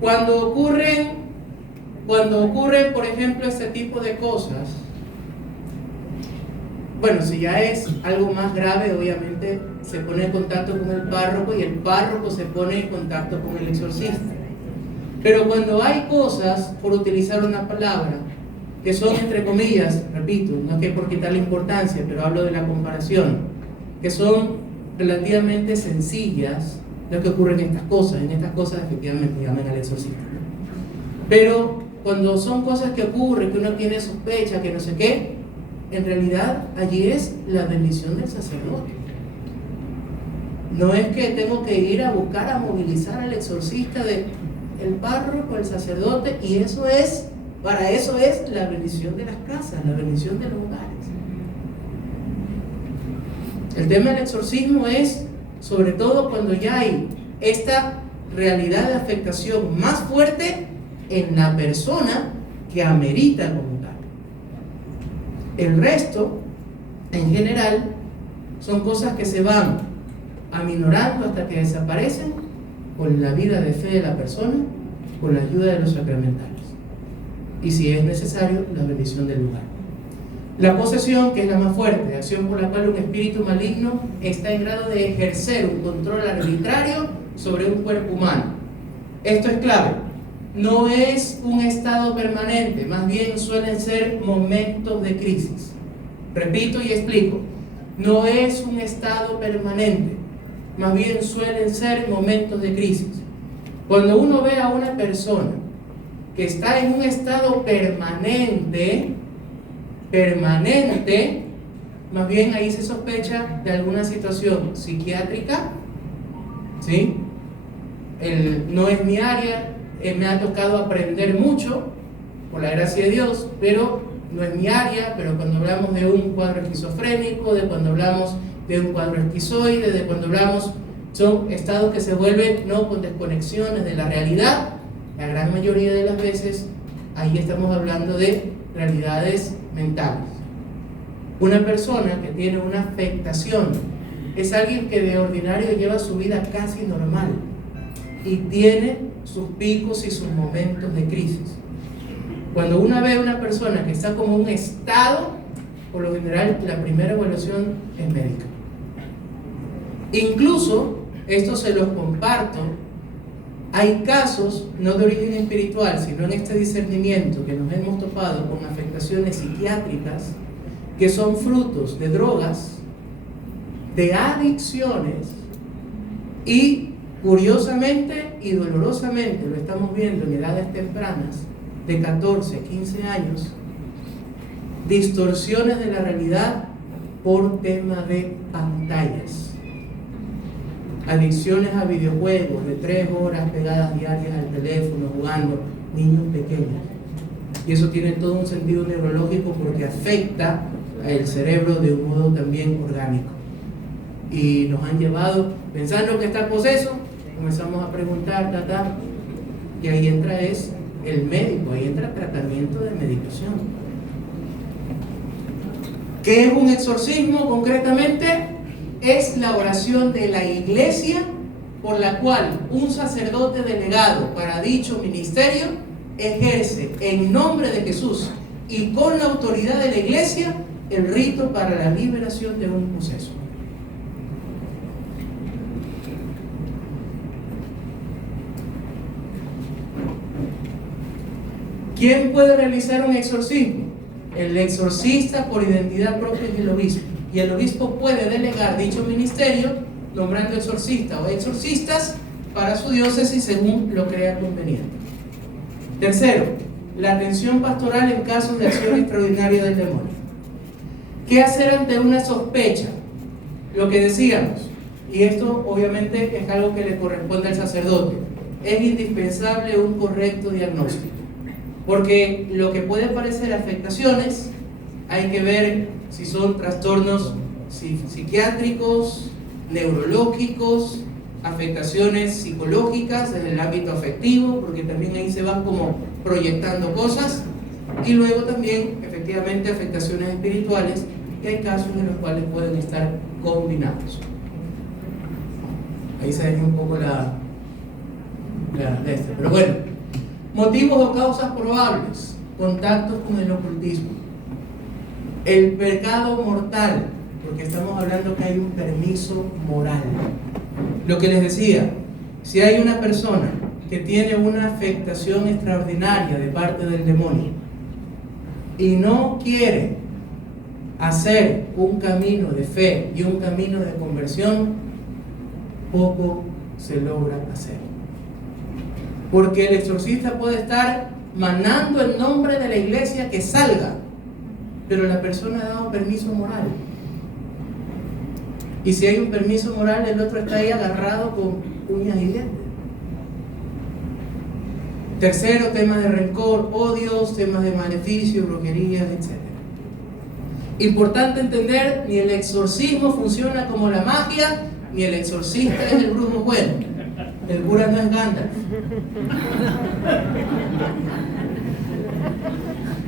cuando ocurren, por ejemplo, este tipo de cosas, bueno, si ya es algo más grave, obviamente se pone en contacto con el párroco y el párroco se pone en contacto con el exorcista. Pero cuando hay cosas, por utilizar una palabra, que son entre comillas, repito, no es que por quitarle importancia, pero hablo de la comparación, que son relativamente sencillas, lo que ocurre en estas cosas efectivamente llaman al exorcista. Pero cuando son cosas que ocurren, que uno tiene sospecha, que no sé qué, en realidad allí es la bendición del sacerdote. No es que tengo que ir a buscar, a movilizar al exorcista del párroco, el sacerdote, y para eso es la bendición de las casas, la bendición de los hogares. El tema del exorcismo es, sobre todo cuando ya hay esta realidad de afectación más fuerte en la persona que amerita como tal. El resto, en general, son cosas que se van aminorando hasta que desaparecen con la vida de fe de la persona, con la ayuda de los sacramentales. Y si es necesario, la bendición del lugar. La posesión, que es la más fuerte, acción por la cual un espíritu maligno está en grado de ejercer un control arbitrario sobre un cuerpo humano. Esto es clave. No es un estado permanente, más bien suelen ser momentos de crisis. Repito y explico. No es un estado permanente, más bien suelen ser momentos de crisis. Cuando uno ve a una persona que está en un estado permanente, más bien ahí se sospecha de alguna situación psiquiátrica, ¿sí? No es mi área, me ha tocado aprender mucho, por la gracia de Dios, pero no es mi área. Pero cuando hablamos de un cuadro esquizofrénico, de cuando hablamos de un cuadro esquizoide, de cuando hablamos, son estados que se vuelven no con desconexiones de la realidad. La gran mayoría de las veces ahí estamos hablando de realidades mentales. Una persona que tiene una afectación es alguien que de ordinario lleva su vida casi normal y tiene sus picos y sus momentos de crisis. Cuando uno ve a una persona que está como un estado, por lo general la primera evaluación es médica. Incluso, esto se los comparto, hay casos, no de origen espiritual, sino en este discernimiento que nos hemos topado con afectaciones psiquiátricas que son frutos de drogas, de adicciones, y curiosamente y dolorosamente lo estamos viendo en edades tempranas, de 14, 15 años, distorsiones de la realidad por tema de pantallas. Adicciones a videojuegos de 3 horas pegadas diarias al teléfono, jugando, niños pequeños. Y eso tiene todo un sentido neurológico porque afecta al cerebro de un modo también orgánico. Y nos han llevado, pensando que está poseso, comenzamos a preguntar, y ahí entra el médico, ahí entra tratamiento de medicación. ¿Qué es un exorcismo concretamente? Es la oración de la iglesia por la cual un sacerdote delegado para dicho ministerio ejerce en nombre de Jesús y con la autoridad de la iglesia el rito para la liberación de un poseso. ¿Quién puede realizar un exorcismo? El exorcista por identidad propia es el obispo. Y el obispo puede delegar dicho ministerio nombrando exorcista o exorcistas para su diócesis según lo crea conveniente. Tercero, la atención pastoral en casos de acción extraordinaria del demonio. ¿Qué hacer ante una sospecha? Lo que decíamos, y esto obviamente es algo que le corresponde al sacerdote, es indispensable un correcto diagnóstico. Porque lo que puede parecer afectaciones, hay que ver si son trastornos psiquiátricos, neurológicos, afectaciones psicológicas desde el ámbito afectivo, porque también ahí se van como proyectando cosas, y luego también efectivamente afectaciones espirituales, que hay casos en los cuales pueden estar combinados. Ahí se ve un poco pero bueno, motivos o causas probables, contactos con el ocultismo, el pecado mortal, porque estamos hablando que hay un permiso moral. Lo que les decía, si hay una persona que tiene una afectación extraordinaria de parte del demonio y no quiere hacer un camino de fe y un camino de conversión, poco se logra hacer. Porque el exorcista puede estar manando el nombre de la iglesia que salga, pero la persona ha dado permiso moral. Y si hay un permiso moral, el otro está ahí agarrado con uñas y dientes. Tercero, temas de rencor, odios, temas de maleficio, brujerías, etc. Importante entender, ni el exorcismo funciona como la magia, ni el exorcista es el brujo bueno. El cura no es Gandalf.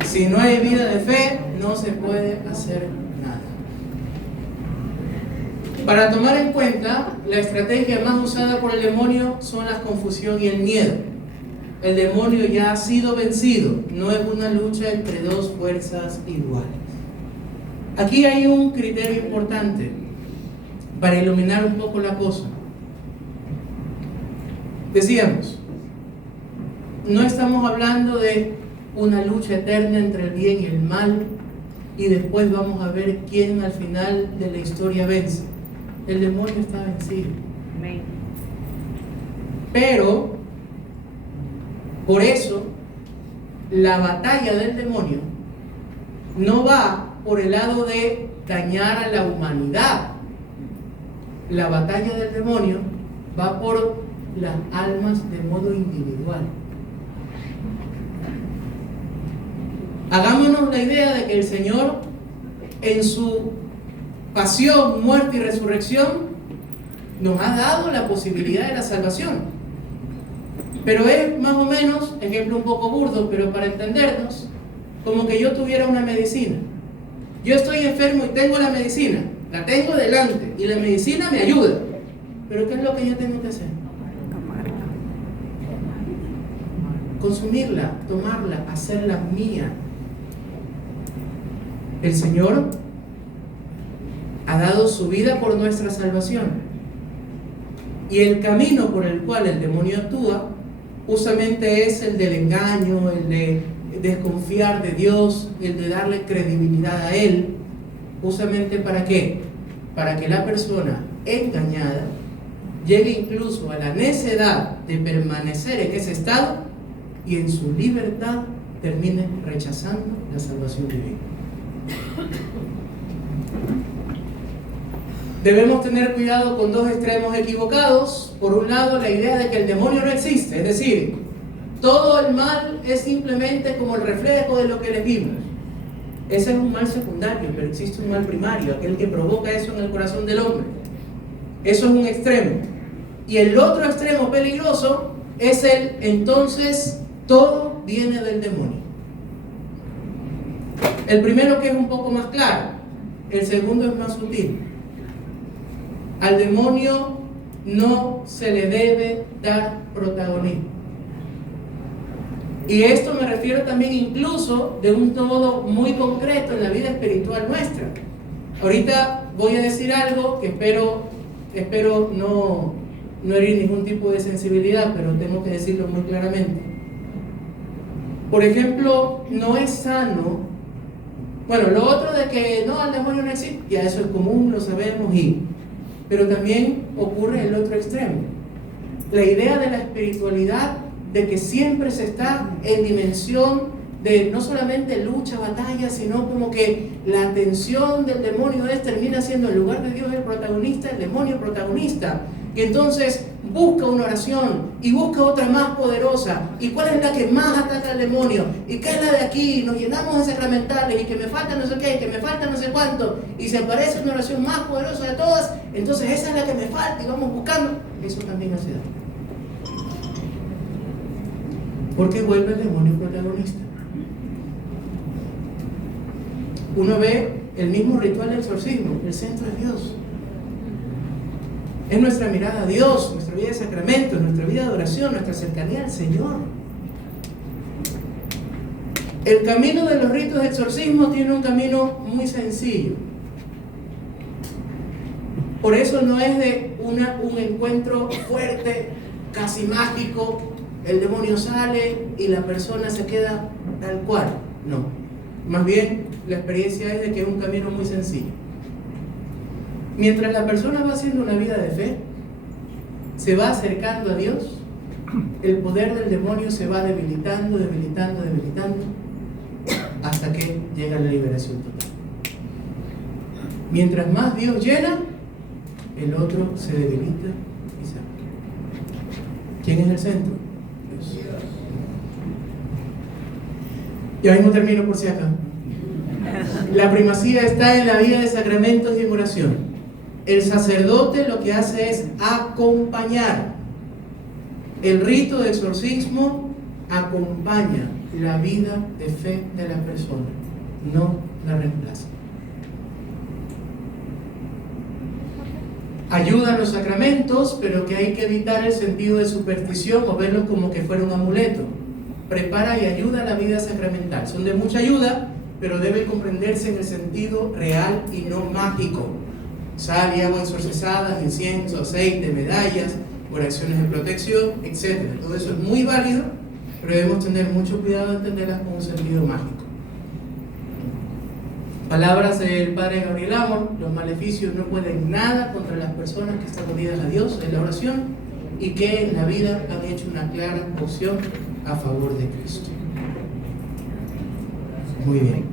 Si no hay vida de fe, no se puede hacer nada. Para tomar en cuenta, la estrategia más usada por el demonio son la confusión y el miedo. El demonio ya ha sido vencido, no es una lucha entre dos fuerzas iguales. Aquí hay un criterio importante para iluminar un poco la cosa. Decíamos, no estamos hablando de una lucha eterna entre el bien y el mal y después vamos a ver quién al final de la historia vence. El demonio está vencido. Pero, por eso, la batalla del demonio no va por el lado de dañar a la humanidad. La batalla del demonio va por las almas de modo individual. Hagámonos la idea de que el Señor, en su pasión, muerte y resurrección, nos ha dado la posibilidad de la salvación. Pero es más o menos, ejemplo un poco burdo, pero para entendernos, como que yo tuviera una medicina. Yo estoy enfermo y tengo la medicina, la tengo delante y la medicina me ayuda. Pero ¿qué es lo que yo tengo que hacer? consumirla, tomarla, hacerla mía. El Señor ha dado su vida por nuestra salvación. Y el camino por el cual el demonio actúa justamente es el del engaño, el de desconfiar de Dios, el de darle credibilidad a Él. Justamente ¿para qué? Para que la persona engañada llegue incluso a la necedad de permanecer en ese estado y en su libertad termine rechazando la salvación divina. Debemos tener cuidado con dos extremos equivocados. Por un lado, la idea de que el demonio no existe, es decir, todo el mal es simplemente como el reflejo de lo que elegimos. Ese es un mal secundario, pero existe un mal primario, aquel que provoca eso en el corazón del hombre. Eso es un extremo. Y el otro extremo peligroso es el entonces todo viene del demonio. El primero, que es un poco más claro, el segundo es más sutil. Al demonio no se le debe dar protagonismo. Y esto me refiero también incluso de un modo muy concreto en la vida espiritual nuestra. Ahorita voy a decir algo que espero no herir ningún tipo de sensibilidad, pero tengo que decirlo muy claramente. Por ejemplo, no es sano, bueno, lo otro de que no, el demonio no existe, ya eso es común, lo sabemos, pero también ocurre el otro extremo. La idea de la espiritualidad, de que siempre se está en dimensión de no solamente lucha, batalla, sino como que la atención del demonio termina siendo, en lugar de Dios el protagonista, el demonio protagonista. Y entonces busca una oración y busca otra más poderosa. ¿Y cuál es la que más ataca al demonio? ¿Y qué es la de aquí? Nos llenamos de sacramentales y que me falta no sé qué, y que me falta no sé cuánto. Y se parece una oración más poderosa de todas. Entonces esa es la que me falta y vamos buscando. Eso también hace daño. Porque vuelve el demonio protagonista. Uno ve el mismo ritual de exorcismo, el centro es Dios. Es nuestra mirada a Dios, nuestra vida de sacramentos, nuestra vida de oración, nuestra cercanía al Señor. El camino de los ritos de exorcismo tiene un camino muy sencillo. Por eso no es de un encuentro fuerte, casi mágico, el demonio sale y la persona se queda tal cual. No. Más bien, la experiencia es de que es un camino muy sencillo. Mientras la persona va haciendo una vida de fe, se va acercando a Dios, el poder del demonio se va debilitando, hasta que llega la liberación total. Mientras más Dios llena, el otro se debilita y se va. ¿Quién es el centro? Dios. Ya mismo termino por si acá. La primacía está en la vida de sacramentos y en oración. El sacerdote lo que hace es acompañar. El rito de exorcismo acompaña la vida de fe de la persona, no la reemplaza. Ayudan los sacramentos, pero que hay que evitar el sentido de superstición o verlos como que fuera un amuleto. Prepara y ayuda a la vida sacramental. Son de mucha ayuda, pero debe comprenderse en el sentido real y no mágico. Sal y agua exorcizadas, incienso, aceite, medallas, oraciones de protección, etc. Todo eso es muy válido, pero debemos tener mucho cuidado de entenderlas con un sentido mágico. Palabras del Padre Gabriel Amor: los maleficios no pueden nada contra las personas que están unidas a Dios en la oración y que en la vida han hecho una clara opción a favor de Cristo. Muy bien.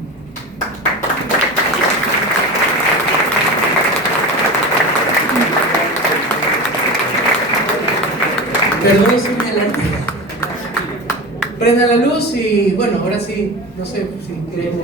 Perdón si me alargué. Prenda la luz y bueno, ahora sí, no sé si queremos